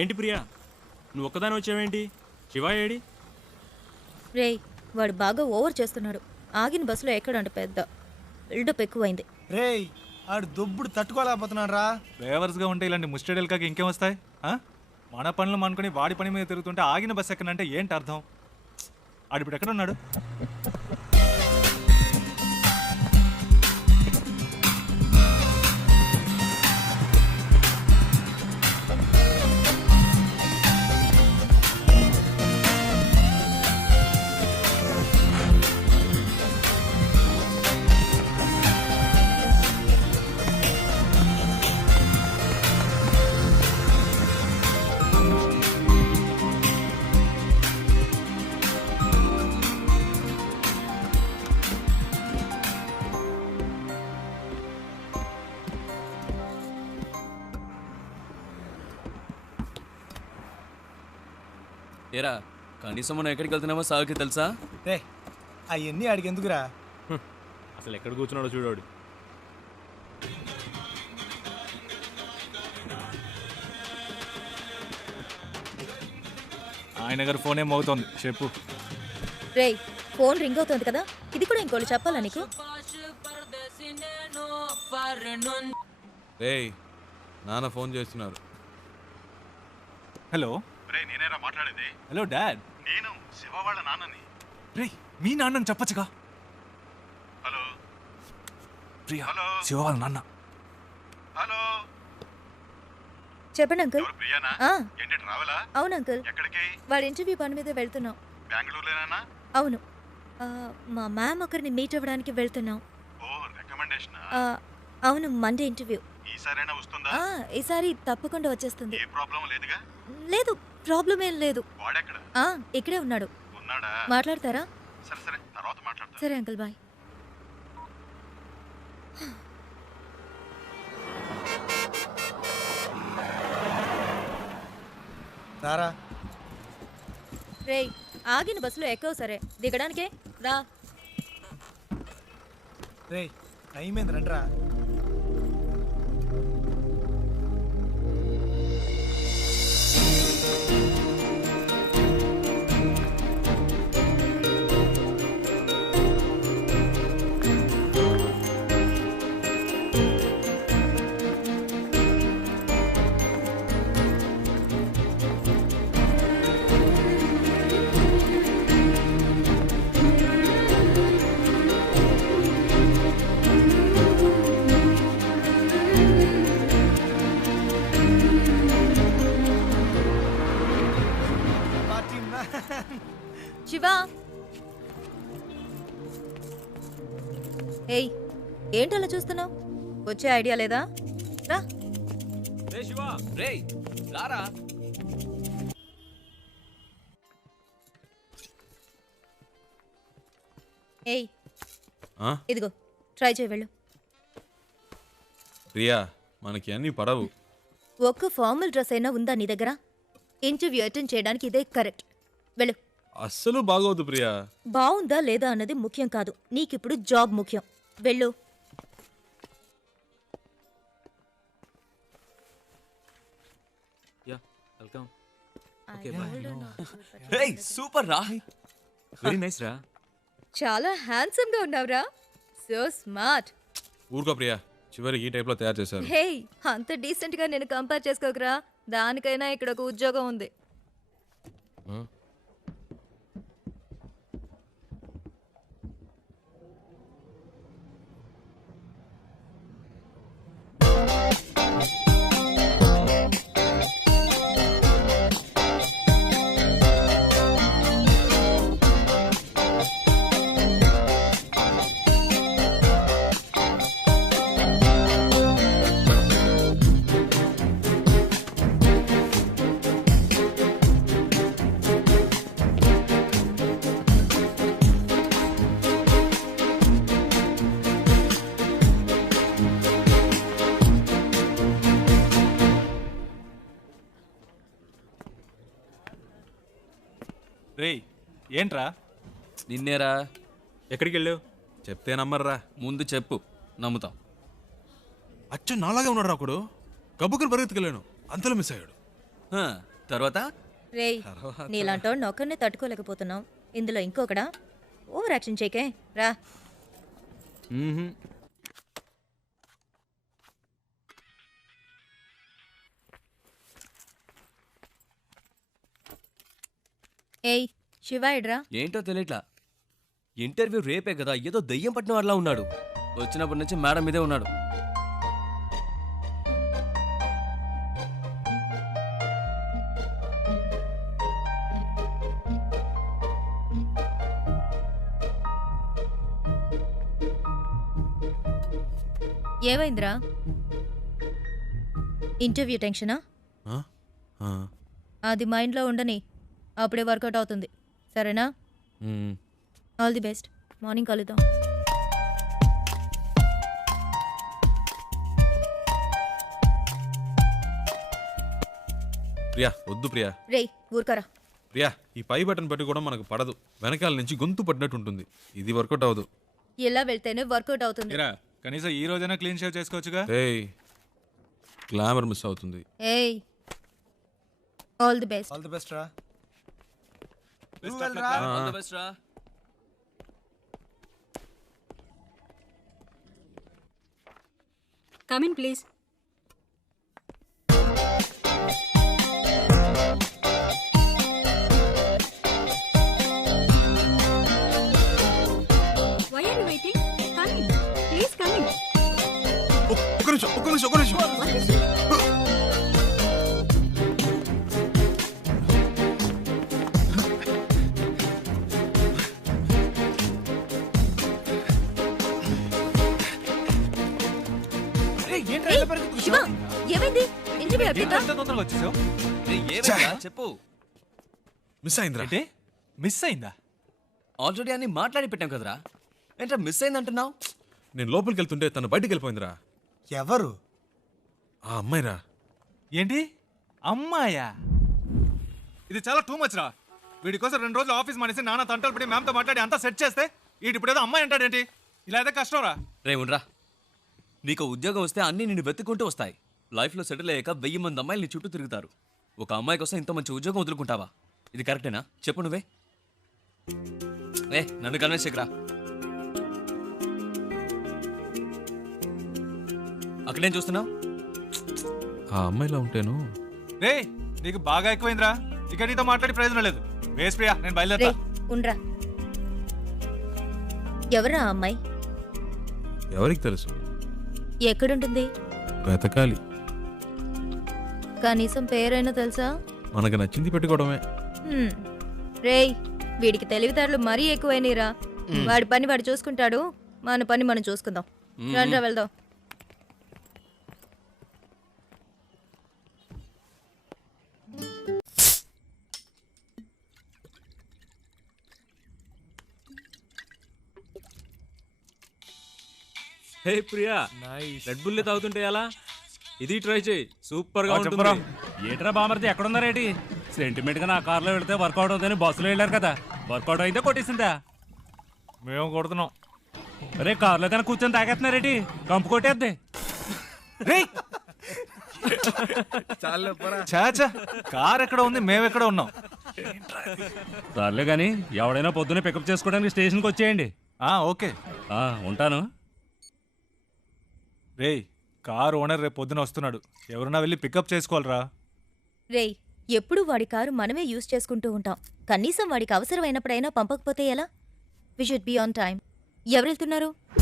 ఏంటి ప్రియా నువ్వు ఒక్కదాని వచ్చావేంటి శివా ఏడి రే వాడు బాగా ఓవర్ చేస్తున్నాడు ఆగిన బస్సులో ఎక్కడంట పెద్ద బిల్డప్ ఎక్కువైంది రే ఆడు దుబ్బుడు తట్టుకోలేకపోతున్నాడు రా గా ఉంటే ఇలాంటి ముస్టడీలు కాక ఇంకేం వస్తాయి మన పనులు అనుకుని వాడి పని మీద తిరుగుతుంటే ఆగిన బస్సు ఎక్కడంటే ఏంటి అర్థం ఆడిప్పుడు ఎక్కడ ఉన్నాడు ఏరా కనీసం మనం ఎక్కడికి వెళ్తున్నామో సాగుకి తెలుసా రే అవన్నీ ఎందుకురా అసలు ఎక్కడ కూర్చున్నాడో చూడాడు ఆయన గారు ఫోన్ ఏమవుతోంది చెప్పు రే ఫోన్ రింగ్ అవుతుంది కదా ఇది కూడా ఇంకోటి చెప్పాలా నీకు రే నాన్న ఫోన్ చేస్తున్నారు హలో రే నేనేరా మాట్లాడేది హలో డాడ్ నేను శివ వాళ్ళ నాన్నని రే మీ నాన్నని చెప్పొచ్చుగా హలో ప్రియా హలో శివ వాళ్ళ నాన్న హలో చెప్పండి అంకుల్ ప్రియానా ఏంటి ట్రావెలా అవును అంకుల్ ఎక్కడికి వాడి ఇంటర్వ్యూ పని మీద వెళ్తున్నాం బెంగళూరులోనేనా అవును మా మ్యామ్ ఒకరిని మీట్ అవ్వడానికి వెళ్తున్నాం ఓ రికమెండేషన్ అవును మండే ఇంటర్వ్యూ ఈసారైనా వస్తుందా ఈసారి తప్పకుండా వచ్చేస్తుంది ఏ ప్రాబ్లం లేదుగా లేదు ప్రాబ్లం ఏం లేదు ఇక్కడే ఉన్నాడు మాట్లాడతారా సరే అంకుల్ బాయ్ రారా రేయ్ ఆగిన బస్సులో ఎక్కవు సరే దిగడానికే రా రే టైం ఏంది శివ ఏయ్ ఏంటలా చూస్తున్నావు వచ్చే ఐడియా లేదా ఏయ్ ఇదిగో ట్రై చేయి వెళ్ళు ప్రియా మనకి అన్ని పడవు ఒక్క ఫార్మల్ డ్రెస్ అయినా ఉందా నీ దగ్గర ఇంటర్వ్యూ అటెండ్ చేయడానికి ఇదే కరెక్ట్ వెళ్ళు అస్సలు బాగోదు ప్రియా బాగుందా లేదా అన్నది ముఖ్యం కాదు నీకిప్పుడు జాబ్ ముఖ్యం వెళ్ళు యా వెల్కమ్ ఓకే సూపర్ రా వెరీ నైస్ రా చాలా హ్యాండ్సమ్ గా ఉన్నావురా సో స్మార్ట్ ఊరుకో ప్రియా చివరి ఈ టైప్ లో తయారు చేశారు హే అంత డీసెంట్ గా నేను కంపేర్ చేసుకోకరా దానికైనా ఇక్కడ ఒక ఉద్యోగం ఉంది రేయ్ ఏంట్రా నిన్నేరా ఎక్కడికి వెళ్ళావు చెప్తే నమ్మర్రా ముందు చెప్పు నమ్ముతాం అచ్చు నాలాగే ఉన్నాడు అప్పుడు గబ్బుకుని పరిగెత్తుకెళ్ళాను అంతలో మిస్ అయ్యాడు తర్వాత రేయ్ నీలాంటో నొక్కరిని తట్టుకోలేకపోతున్నాం ఇందులో ఇంకొకడా ఓ రక్షించేకే రా ఏయ్ శివాయిడ్రా ఏంటో తెలియట్లా ఇంటర్వ్యూ రేపే కదా ఏదో దయ్యం పట్టిన వాళ్ళ ఉన్నాడు వచ్చినప్పటి నుంచి మేడం మీదే ఉన్నాడు ఏమైందిరా ఇంటర్వ్యూ టెన్షనా అది మైండ్లో ఉండని అప్పుడే వర్కౌట్ అవుతుంది సరేనా ఆల్ ది బెస్ట్ మార్నింగ్ కలుద్దాం ప్రియా వద్దు ప్రియా రే ఊరుకరా ప్రియా ఈ పై బటన్ పట్టి కూడా మనకు పడదు వెనకాల నుంచి గొంతు పడినట్టు ఉంటుంది ఇది వర్కౌట్ అవదు ఇలా వెళ్తేనే వర్కౌట్ అవుతుంది కనీసం ఈ రోజైనా క్లీన్ షేవ్ చేసుకోవచ్చుగా ఏయ్ గ్లామర్ మిస్ అవుతుంది ఏయ్ all the best all the best రా Best రా ఆల్ ది బెస్ట్ రా కమ్ ఇన్ ప్లీజ్ ఏంటంటే తొందరగా వచ్చేసావు చెప్పు మిస్ అయిందిరా అంటే మిస్ అయిందా ఆల్రెడీ అన్ని మాట్లాడి పెట్టాం కదరా ఏంట్రా మిస్ అయిందంటున్నావు నేను లోపలికి వెళ్తుంటే తను బయటికి వెళ్ళిపోయిందిరా ఎవరు ఆ అమ్మాయిరా ఏంటి అమ్మాయా ఇది చాలా టూ మచ్ రా వీడి కోసం రెండు రోజులు ఆఫీస్ మానేసి నాన్న తంటలు పడి మ్యామ్తో మాట్లాడి అంతా సెట్ చేస్తే వీడి ఇప్పుడు ఏదో అమ్మాయి అంటాడేంటి ఇలా అయితే కష్టం రా రే నీకు ఉద్యోగం వస్తే అన్నీ నిన్ను వెతుక్కుంటూ వస్తాయి లైఫ్లో సెటిల్ అయ్యాక వెయ్యి మంది అమ్మాయిలు నీ చుట్టూ తిరుగుతారు ఒక అమ్మాయి కోసం ఇంత మంచి ఉద్యోగం వదులుకుంటావా ఇది కరెక్టేనా చెప్పు నువ్వే ఏ నన్ను కన్విన్స్ అక్కడేం చూస్తున్నావు ఆ అమ్మాయిలా ఉంటేను రే నీకు బాగా ఎక్కువైందిరా ఇక్కడ నీతో మాట్లాడి ప్రయోజనం లేదు వేస్ట్ నేను బయలుదేరా ఉండ్రా ఎవరా అమ్మాయి ఎవరికి తెలుసు ఎక్కడుంటుంది బ్రతకాలి కనీసం పేరైనా తెలుసా మనకు నచ్చింది పెట్టుకోవడమే రే రేయ్ వీడికి తెలివితేటలు మరీ ఎక్కువైనరా వాడి పని వాడు చూసుకుంటాడు మన పని మనం చూసుకుందాం రండి వెళ్దాం హే ప్రియా రెడ్ బుల్లే తాగుతుంటే ఎలా ఇది ట్రై చేయి సూపర్ గా ఉంటుంది ఏట్రా బామర్తి ఉన్నారు ఏంటి సెంటిమెంట్ గా నా లో వెళ్తే వర్కౌట్ అవుతుంది బస్సులో వెళ్ళారు కదా వర్కౌట్ అయితే కొట్టేసిందా మేము కొడుతున్నాం అరే కార్లో కానీ కూర్చొని తాగేస్తున్నారేటి కంపు కొట్టేద్ది చాచా కార్ ఎక్కడ ఉంది మేము ఎక్కడ ఉన్నాం సర్లే కానీ ఎవడైనా పొద్దున్నే పికప్ చేసుకోవడానికి స్టేషన్కి వచ్చేయండి ఓకే ఉంటాను రే కారు ఓనర్ రేపు పొద్దున వస్తున్నాడు ఎవరన్నా వెళ్ళి పికప్ చేసుకోవాలరా రేయ్ ఎప్పుడు వాడి కారు మనమే యూజ్ చేసుకుంటూ ఉంటాం కనీసం వాడికి అవసరమైనప్పుడైనా పంపకపోతే ఎలా we should be on time ఎవరు వెళ్తున్నారు